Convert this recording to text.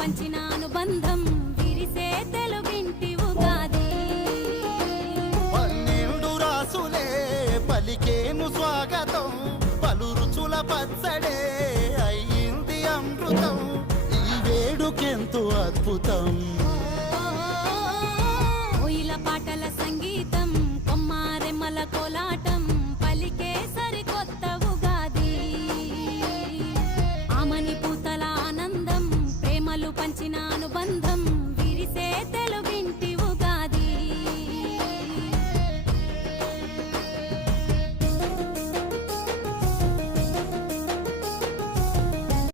పంచిన అనుబంధం విరిసే తెలుగింటి ఉగాది. 12 రాసులే పలికేను స్వాగతం, పలు రుచుల పచ్చడే అయ్యింది అమృతం. ఈ వేడుకెంతో అద్భుతం. కోయిల పాటల సంగీతం, కొమ్మారెమ్మల కోలాటం పలికే